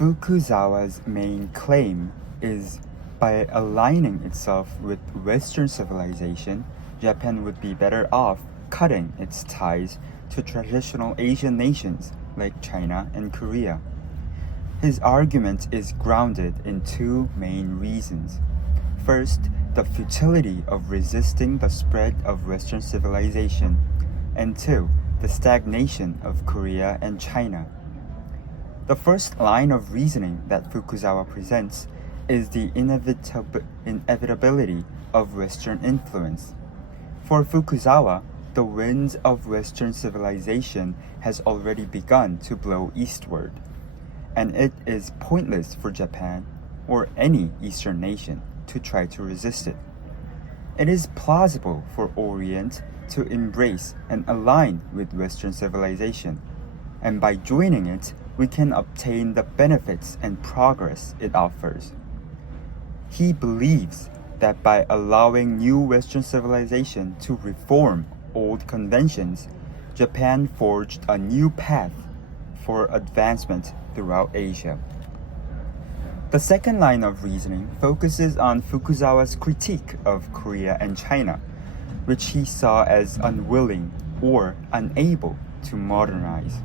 Fukuzawa's main claim is by aligning itself with Western civilization, Japan would be better off cutting its ties to traditional Asian nations like China and Korea. His argument is grounded in two main reasons. First, the futility of resisting the spread of Western civilization, and two, the stagnation of Korea and China. The first line of reasoning that Fukuzawa presents is the inevitability of Western influence. For Fukuzawa, the winds of Western civilization has already begun to blow eastward, and it is pointless for Japan or any Eastern nation to try to resist it. It is plausible for Orient to embrace and align with Western civilization, and by joining it, we can obtain the benefits and progress it offers. He believes that by allowing new Western civilization to reform old conventions, Japan forged a new path for advancement throughout Asia. The second line of reasoning focuses on Fukuzawa's critique of Korea and China, which he saw as unwilling or unable to modernize.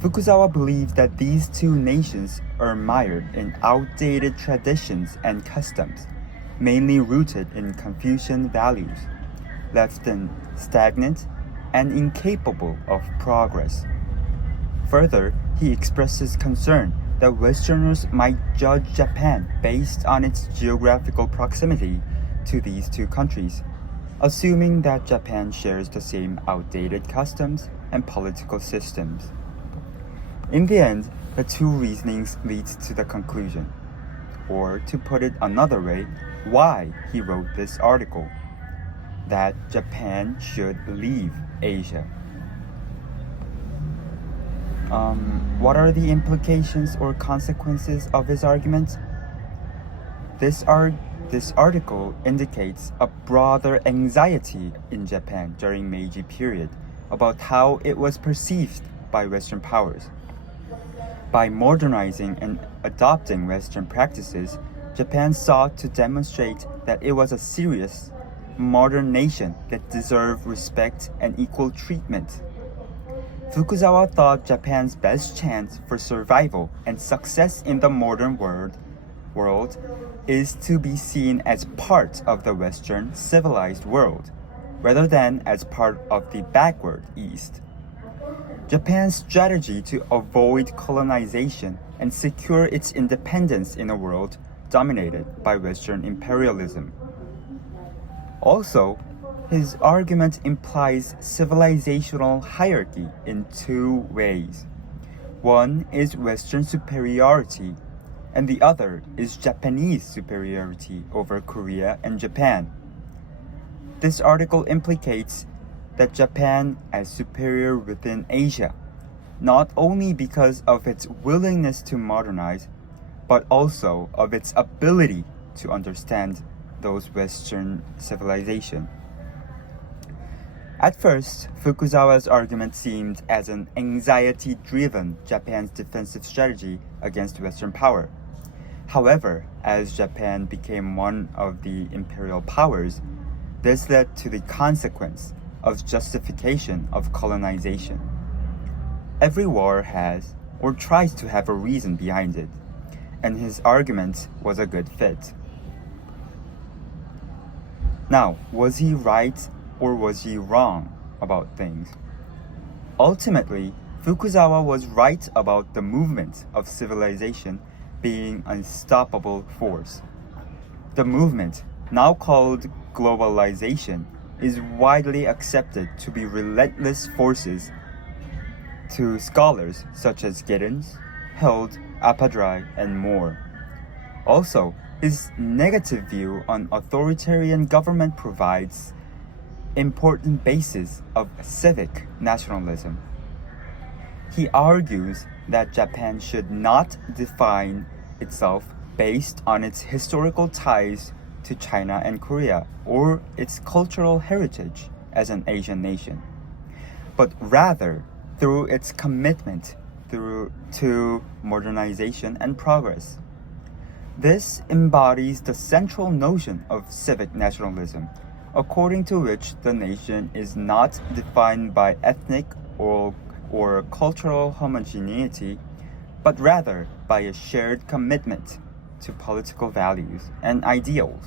Fukuzawa believed that these two nations are mired in outdated traditions and customs, mainly rooted in Confucian values, left them stagnant and incapable of progress. Further, he expresses concern that Westerners might judge Japan based on its geographical proximity to these two countries, assuming that Japan shares the same outdated customs and political systems. In the end, the two reasonings lead to the conclusion, or to put it another way, why he wrote this article, that Japan should leave Asia. What are the implications or consequences of his argument? This article indicates a broader anxiety in Japan during Meiji period about how it was perceived by Western powers. By modernizing and adopting Western practices, Japan sought to demonstrate that it was a serious, modern nation that deserved respect and equal treatment. Fukuzawa thought Japan's best chance for survival and success in the modern world is to be seen as part of the Western civilized world, rather than as part of the backward East. Japan's strategy to avoid colonization and secure its independence in a world dominated by Western imperialism. Also, his argument implies civilizational hierarchy in two ways. One is Western superiority, and the other is Japanese superiority over Korea and Japan. This article implicates that Japan as superior within Asia, not only because of its willingness to modernize, but also of its ability to understand those Western civilization. At first, Fukuzawa's argument seemed as an anxiety-driven Japan's defensive strategy against Western power. However, as Japan became one of the imperial powers, this led to the consequence of justification of colonization. Every war has or tries to have a reason behind it, and his argument was a good fit. Now, was he right or was he wrong about things? Ultimately, Fukuzawa was right about the movement of civilization being an unstoppable force. The movement, now called globalization, is widely accepted to be relentless forces to scholars such as Giddens, Held, Appadry, and more. Also, his negative view on authoritarian government provides important basis of civic nationalism. He argues that Japan should not define itself based on its historical ties to China and Korea or its cultural heritage as an Asian nation, but rather through its commitment through to modernization and progress. This embodies the central notion of civic nationalism, according to which the nation is not defined by ethnic or cultural homogeneity, but rather by a shared commitment to political values and ideals.